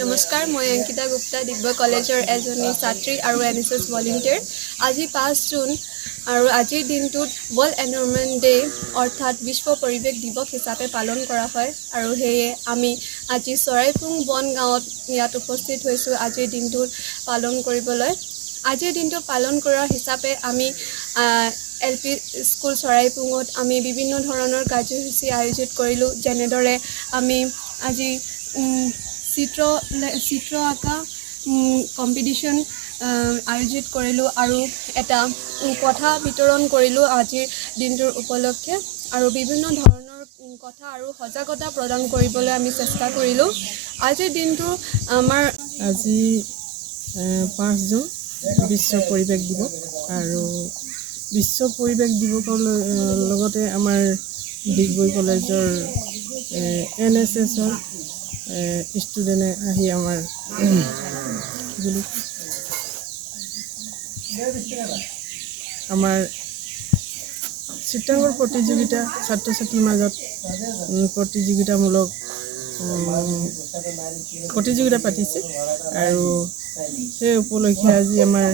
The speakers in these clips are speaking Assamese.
নমস্কাৰ, মই অংকিতা গুপ্তা ডিব্ৰুগড় কলেজৰ এজনী ছাত্ৰী আৰু NSS ভলেণ্টিয়াৰ। আজি 5 জুন আৰু আজিৰ দিনটোত ৱৰ্ল্ড এনভাইৰনমেণ্ট ডে অৰ্থাৎ বিশ্ব পৰিৱেশ দিৱস হিচাপে পালন কৰা হয়। আৰু সেয়ে আমি আজি চৰাইপুং বন গাঁৱত ইয়াত উপস্থিত হৈছোঁ আজিৰ দিনটোত পালন কৰিবলৈ। আজিৰ দিনটো পালন কৰা হিচাপে আমি LP স্কুল চৰাইপুঙত আমি বিভিন্ন ধৰণৰ কাৰ্যসূচী আয়োজিত কৰিলোঁ। যেনেদৰে আমি আজি চিত্ৰ আঁকা কম্পিটিশ্যন আয়োজিত কৰিলোঁ আৰু এটা কথা বিতৰণ কৰিলোঁ আজিৰ দিনটোৰ উপলক্ষে, আৰু বিভিন্ন ধৰণৰ কথা আৰু সজাগতা প্ৰদান কৰিবলৈ আমি চেষ্টা কৰিলোঁ। আজিৰ দিনটো আমাৰ আজি 5 জুন বিশ্ব পৰিৱেশ দিৱস, আৰু বিশ্ব পৰিৱেশ দিৱসৰ লগতে আমাৰ ডিগবৈ কলেজৰ NSSৰ ষ্টুডেণ্টে আহি আমাৰ চিত্ৰাংকন প্ৰতিযোগিতা ছাত্ৰ ছাত্ৰীৰ মাজত প্ৰতিযোগিতামূলক প্ৰতিযোগিতা পাতিছে, আৰু সেই উপলক্ষে আজি আমাৰ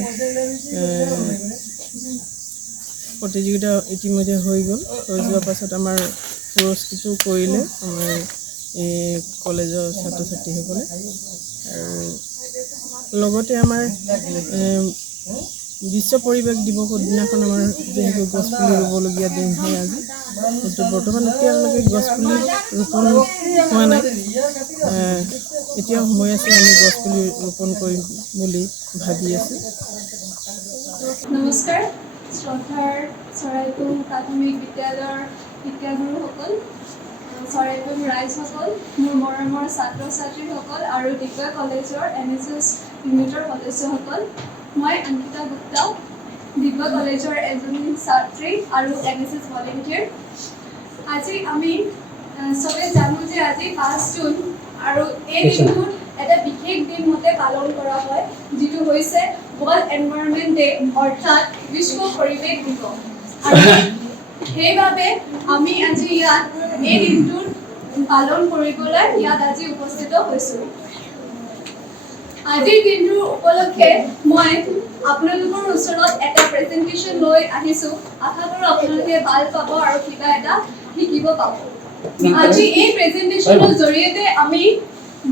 প্ৰতিযোগিতা ইতিমধ্যে হৈ যোৱাৰ পাছত আমাৰ পুৰস্কৃত কৰিলে আমাৰ কলেজৰ ছাত্ৰ ছাত্ৰীসকলে। আৰু লগতে আমাৰ বিশ্ব পৰিৱেশ দিৱসৰ দিনাখন আমাৰ যিহেতু গছপুলি ৰুবলগীয়া দিন হয় আজি, কিন্তু বৰ্তমান এতিয়ালৈকে গছপুলি ৰোপণ হোৱা নাই। এতিয়া সময় আছে, আমি গছপুলি ৰোপণ কৰিম বুলি ভাবি আছোঁ। নমস্কাৰ, শ্ৰদ্ধাৰ চৰাইপুং প্ৰাথমিক বিদ্যালয়ৰ শিক্ষাগুৰুসকল, চৰাইপুং ৰাইজসকল, মোৰ মৰমৰ ছাত্ৰ ছাত্ৰীসকল আৰু ডিগবৈ কলেজৰ NSS ইউনিটৰ সদস্যসকল। মই অংকিতা গুপ্তা, ডিগবৈ কলেজৰ এজনী ছাত্ৰী আৰু NSS ভলেণ্টিয়াৰ। আজি আমি চবে জানো যে আজি 5 জুন, আৰু এই দিনটোত এটা বিশেষ দিন মতে পালন কৰা হয়, যিটো হৈছে ৱৰ্ল্ড এনভাইৰনমেণ্ট ডে অৰ্থাৎ বিশ্ব পৰিৱেশ দিৱস। আৰু সেইবাবে আমি আজি ইয়াত এই দিনটোত পালন কৰিবলৈ ইয়াত আজি উপস্থিত হৈছোঁ। আজিৰ দিনটোৰ উপলক্ষে মই আপোনালোকৰ ওচৰত এটা প্ৰেজেণ্টেশ্যন লৈ আহিছোঁ। আশা কৰোঁ আপোনালোকে ভাল পাব আৰু কিবা এটা শিকিব পাব। আজি এই প্ৰেজেণ্টেশ্যনৰ জৰিয়তে আমি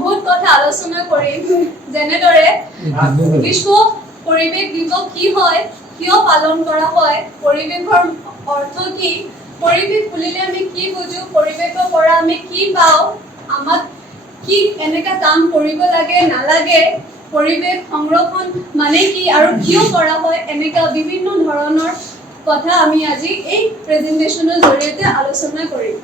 বহুত কথা আলোচনা কৰিম, যেনেদৰে বিশ্ব পৰিৱেশ দিৱস কি হয়, কিয় পালন কৰা হয়, পৰিৱেশৰ অৰ্থ কি, পৰিৱেশ বুলিলে আমি কি বুজো, পৰিৱেশৰ পৰা আমি কি পাওঁ, আমাক কি এনেকা কাম কৰিব লাগে নালাগে, পৰিৱেশ সংৰক্ষণ মানে কি আৰু কিয় কৰা হয়, এনেকা বিভিন্ন ধৰণৰ কথা আমি আজি এই প্ৰেজেণ্টেশ্যনৰ জৰিয়তে আলোচনা কৰিম।